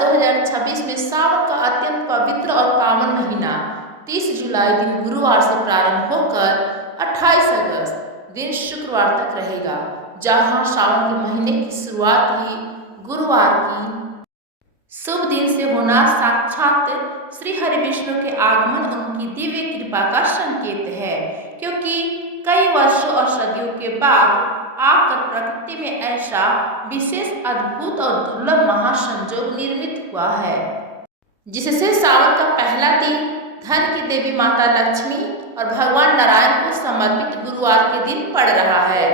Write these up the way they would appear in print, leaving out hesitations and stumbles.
2026 में सावन का अत्यंत पवित्र और पावन महीना 30 जुलाई दिन गुरुवार से प्रारंभ होकर 28 अगस्त दिन शुक्रवार तक रहेगा, जहां सावन के महीने की शुरुआत ही गुरुवार की शुभ दिन से होना साक्षात श्री हरि विष्णु के आगमन उनकी दिव्य कृपा का संकेत है, क्योंकि कई वर्षों और सदियों के बाद आकर प्रकृति में ऐसा विशेष, अद्भुत और दुर्लभ महासंयोग निर्मित हुआ है, जिससे सावन का पहला दिन धन की देवी माता लक्ष्मी और भगवान नारायण को समर्पित गुरुवार के दिन पड़ रहा है,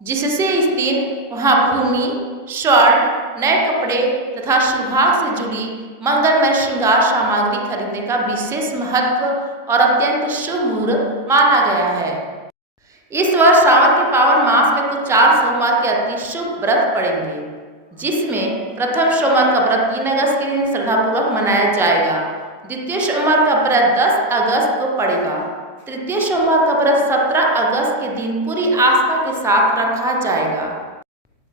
जिससे इस दिन वहां भूमि, स्वर्ण, नए कपड़े तथा सुहाग से जुड़ी मंगलमय श्रृंगार सामग्री खरीदने का विशेष महत्व और अत्यंत शुभ मुहूर्त माना गया है। इस वर्ष सावन के पावन मास में कुल 4 सोमवार के अति शुभ व्रत पड़ेंगे, जिसमें प्रथम सोमवार का व्रत 3 अगस्त के दिन श्रद्धापूर्वक मनाया जाएगा। द्वितीय सोमवार का व्रत 10 अगस्त को पड़ेगा। तृतीय सोमवार का व्रत 17 अगस्त के दिन पूरी आस्था के साथ रखा जाएगा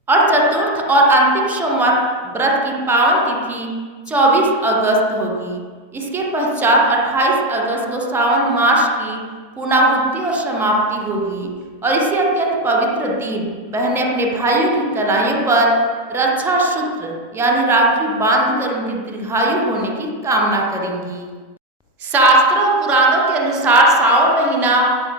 और चतुर्थ और अंतिम सोमवार व्रत की पावन तिथि 24 अगस्त होगी। इसके पश्चात 28 अगस्त को सावन मास की पूर्णाहुति और समाप्ति होगी और इसी अत्यंत पवित्र दिन बहनें अपने भाइयों की कलाइयों पर रक्षा सूत्र यानी राखी बांधकर उनके दीर्घायु होने की कामना करेंगी। शास्त्रों और पुराणों के अनुसार सावन महीना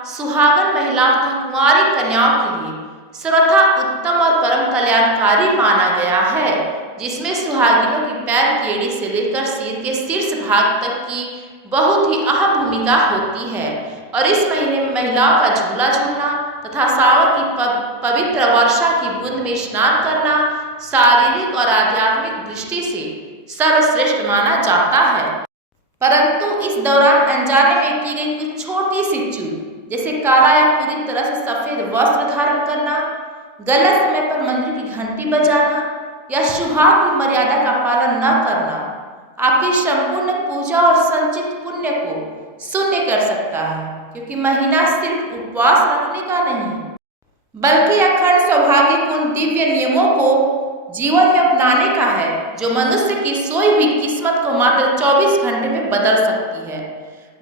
सुहागन महिलाओं तथा कुंवारी कन्याओं के लिए सर्वथा उत्तम और परम कल्याणकारी माना गया है, जिसमें सुहागिनों की पैर की एड़ी से लेकर सिर के शीर्ष भाग तक की बहुत ही अहम भूमिका होती है और इस महीने में महिलाओं का झूला झूलना तथा सावन की पवित्र वर्षा की बूंद में स्नान करना शारीरिक और आध्यात्मिक दृष्टि से सर्वश्रेष्ठ माना जाता है। परंतु इस दौरान अनजाने में की गई कुछ छोटी सी चूक, जैसे काला या पूरी तरह से सफेद वस्त्र धारण करना, गलत समय पर मंदिर की घंटी बजाना या सुहाग की मर्यादा का पालन न करना, आपकी संपूर्ण पूजा और संचित पुण्य को शून्य कर सकता है, क्योंकि महीना सिर्फ उपवास रखने का नहीं, बल्कि अखंड सौभाग्य के उन दिव्य नियमों को जीवन में अपनाने का है जो मनुष्य की सोई हुई किस्मत को मात्र 24 घंटे में बदल सकती है।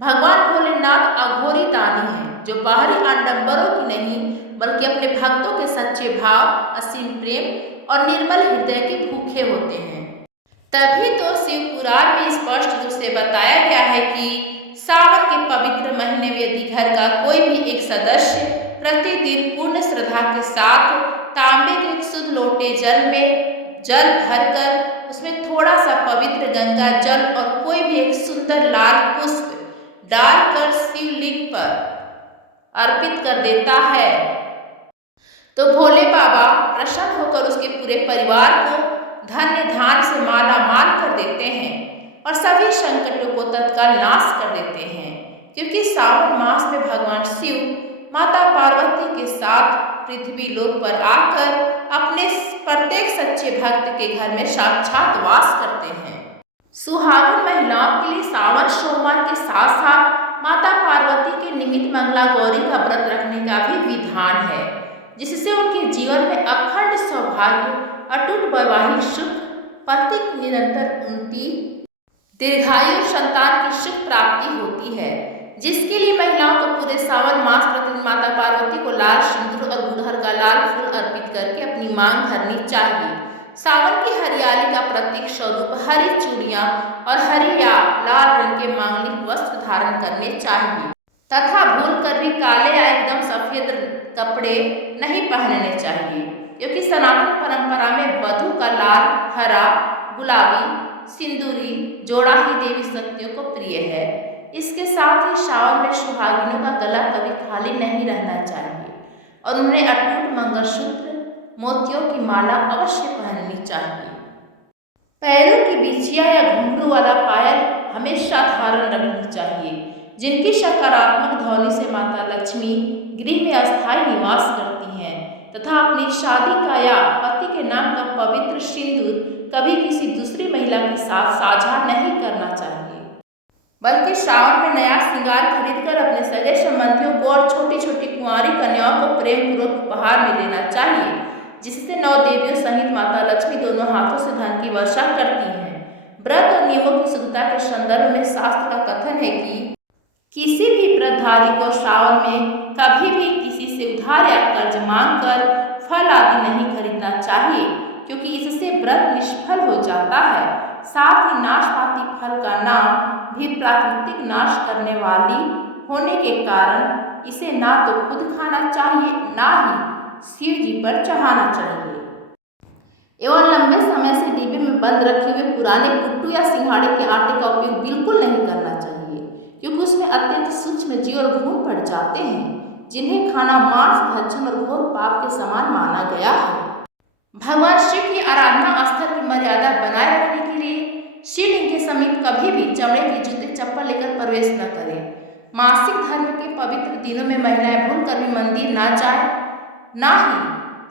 भगवान भोलेनाथ अघोरी दानी है, जो बाहरी आडंबरों की नहीं बल्कि अपने भक्तों के सच्चे भाव, असीम प्रेम और निर्मल हृदय के भूखे होते हैं। तभी तो शिव पुराण में स्पष्ट रूप से बताया गया है कि सावन के पवित्र महीने में यदि घर का कोई भी एक सदस्य प्रतिदिन पूर्ण श्रद्धा के साथ तांबे के एक शुद्ध लोटे जल में जल भरकर उसमें थोड़ा सा पवित्र गंगा जल और कोई भी एक सुंदर लाल पुष्प डालकर शिवलिंग पर अर्पित कर देता है, तो भोले बाबा प्रसन्न होकर उसके पूरे परिवार को धन्य धान से माला माल कर देते हैं और सभी संकटों को तत्काल नाश कर देते हैं, क्योंकि सावन मास में भगवान शिव माता पार्वती के साथ पृथ्वी लोक पर आकर अपने प्रत्येक सच्चे भक्त के घर में साक्षात वास करते हैं। सुहागन महिलाओं के लिए सावन सोमवार के साथ साथ माता पार्वती के निमित्त मंगला गौरी का व्रत रखने का भी विधान है, जिससे उनके जीवन में अखंड सौभाग्य, अटूट वैवाहिक सुख, पति की निरंतर उन्नति, दीर्घायु, संतान की सुख प्राप्ति होती है, जिसके लिए महिलाओं को पूरे सावन मास प्रतिदिन माता पार्वती को लाल सिंदूर और गुड़हल का लाल फूल अर्पित करके अपनी मांग भरनी चाहिए। सावन की हरियाली का प्रतीक स्वरूप हरी चूड़ियां और हरी या लाल रंग के मांगलिक वस्त्र धारण करने चाहिए तथा भूल कर भी काले या एकदम सफेद कपड़े नहीं पहनने चाहिए, क्योंकि सनातन परंपरा में वधू का लाल, हरा, गुलाबी, सिंदूरी जोड़ा ही देवी शक्तियों को प्रिय है। इसके साथ ही सावन में सुहागिनों का गला कभी खाली नहीं रहना चाहिए और उन्हें अटूट मंगलसूत्र, मोतियों की माला अवश्य पहननी चाहिए। पैरों की बिछिया या घुंघरू वाला पायल हमेशा धारण रखनी चाहिए, जिनकी सकारात्मक ध्वनि से माता लक्ष्मी गृह में अस्थायी निवास करती हैं तथा अपनी शादी का या पति के नाम का पवित्र सिंदूर कभी किसी दूसरी महिला के साथ साझा नहीं करना चाहिए, बल्कि सावन में नया श्रृंगार खरीदकर अपने सगे संबंधियों को और छोटी छोटी कुंवारी कन्याओं को प्रेम पूर्वक उपहार में देना चाहिए, जिससे 9 देवियों सहित माता लक्ष्मी दोनों हाथों से धन की वर्षा करती हैं। व्रत और नियमों की शुद्धता के संदर्भ में शास्त्र का कथन है कि किसी भी व्रतधारी को श्रावण में कभी भी किसी से उधार या कर्ज मांगकर फल आदि नहीं खरीदना चाहिए, क्योंकि इससे व्रत निष्फल हो जाता है। साथ ही नाशपाती फल का नाम भी प्राकृतिक नाश करने वाली होने के कारण इसे ना तो खुद खाना चाहिए, ना ही शिव जी पर चढ़ाना चाहिए। एवं लंबे समय से डिब्बे में बंद रखे हुए पुराने कुट्टू या सिंघाड़े के आटे का उपयोग बिल्कुल नहीं करना चाहिए, क्योंकि उसमें अत्यंत सूक्ष्म जीव और घून पड़ जाते हैं, जिन्हें खाना मांस भक्षण और घोर पाप के समान माना गया है। भगवान शिव की आराधना स्थल की मर्यादा बनाए रखने के लिए शिवलिंग के समीप कभी भी चमड़े के जूते चप्पल लेकर प्रवेश न करें। मासिक धर्म के पवित्र दिनों में महिलाएं भूलकर भी मंदिर ना जाए, ना ही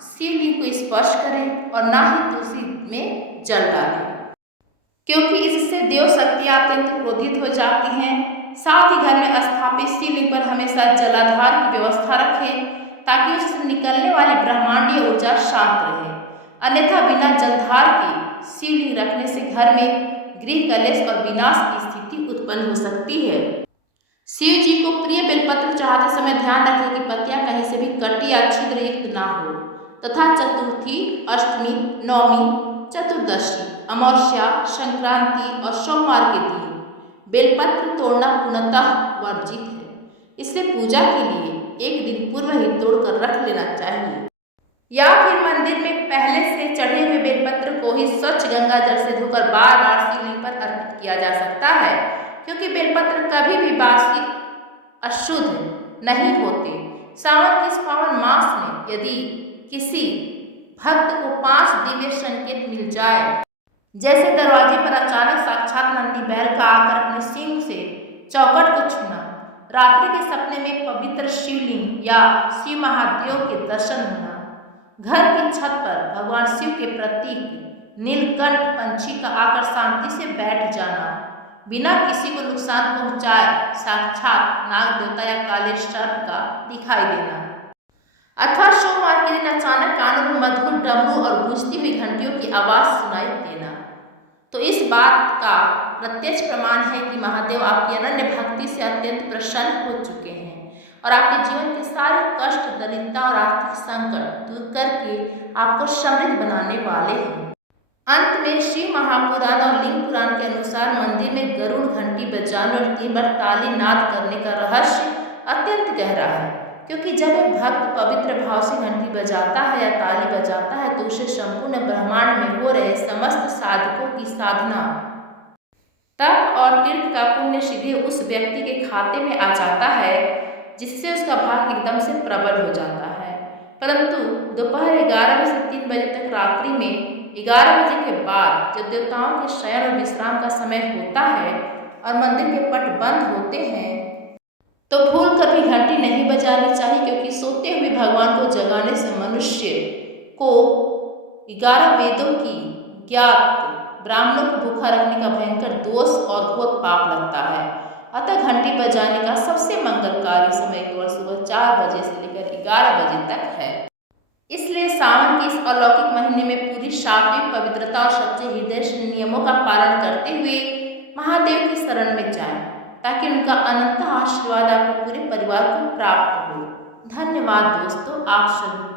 शिवलिंग को स्पर्श करें और ना ही तुलसी में जल डालें, क्योंकि इससे देव शक्तियां अत्यंत क्रोधित हो जाती हैं। साथ ही घर में स्थापित शिवलिंग पर हमेशा जलाधार की व्यवस्था रखें, ताकि उससे निकलने वाली ब्रह्मांडीय ऊर्जा शांत रहे। अन्यथा बिना जलधार के शिवलिंग रखने से घर में गृह कलेश और विनाश की स्थिति उत्पन्न हो सकती है। शिव जी को प्रिय बेलपत्र चढ़ाते समय ध्यान रखें कि पत्तियां कहीं से भी कटी या छिद्रयुक्त ना हो, तथा चतुर्थी, अष्टमी, नवमी, चतुर्दशी, अमावस्या, संक्रांति और सोमवार के दिन बेलपत्र तोड़ना पूर्णतः वर्जित है। इससे पूजा के लिए एक दिन पूर्व ही तोड़कर रख लेना चाहिए, या फिर मंदिर में पहले से चढ़े हुए बेलपत्र को ही स्वच्छ गंगा जल से धोकर बार बार शिवलिंग पर अर्पित किया जा सकता है, क्योंकि बेलपत्र कभी भी बासी अशुद्ध नहीं होते। सावन के इस पावन मास में यदि किसी भक्त को 5 दिव्य संकेत मिल जाए, जैसे दरवाजे पर अचानक साक्षात नंदी बैल का आकर अपने सींग से चौखट को छूना, रात्रि के सपने में पवित्र शिवलिंग या शिव महादेव के दर्शन होना, घर की छत पर भगवान शिव के प्रतीक नीलकंठ पंछी का आकर शांति से बैठ जाना, बिना किसी को नुकसान पहुंचाए साक्षात नाग देवता या काले सर्प का दिखाई देना, अथवा सोमवार के दिन अचानक कानों में मधुर डमरू और गूंजती हुई घंटियों की आवाज सुनाई देना, तो इस बात का प्रत्यक्ष प्रमाण है कि महादेव आपकी अनन्य भक्ति से अत्यंत प्रसन्न हो चुके हैं और आपके जीवन के सारे कष्ट, दरिद्रता और आर्थिक संकट दूर करके आपको समृद्ध बनाने वाले हैं। अंत में शिव महापुराण और लिंग पुराण के अनुसार मंदिर में गरुड़ घंटी बजाने और 3 बार ताली नाद करने का रहस्य अत्यंत गहरा है, क्योंकि जब एक भक्त पवित्र भाव से घंटी बजाता है या ताली बजाता है, तो उसे संपूर्ण ब्रह्मांड में हो रहे समस्त साधकों की साधना, तप और तीर्थ का पुण्य सीधे उस व्यक्ति के खाते में आ जाता है, जिससे उसका भाग एकदम से प्रबल हो जाता है। परंतु दोपहर 11 बजे से 3 बजे तक रात्रि में 11 बजे के बाद जब देवताओं के शयन और विश्राम का समय होता है और मंदिर के पट बंद होते हैं, तो भूल कभी घंटी नहीं बजानी चाहिए, क्योंकि सोते हुए भगवान को जगाने से मनुष्य को 11 वेदों की ज्ञात ब्राह्मणों को भूखा रखने का भयंकर दोष और घोर पाप लगता है। अतः घंटी बजाने का सबसे मंगलकारी समय केवल सुबह 4 बजे से लेकर 11 बजे तक है। इसलिए सावन के इस अलौकिक महीने में पूरी सात्विक पवित्रता और सच्चे हृदय से नियमों का पालन करते हुए महादेव की शरण में जाएं, ताकि उनका अनंत आशीर्वाद आपके पूरे परिवार को प्राप्त हो। धन्यवाद दोस्तों, आप सभी।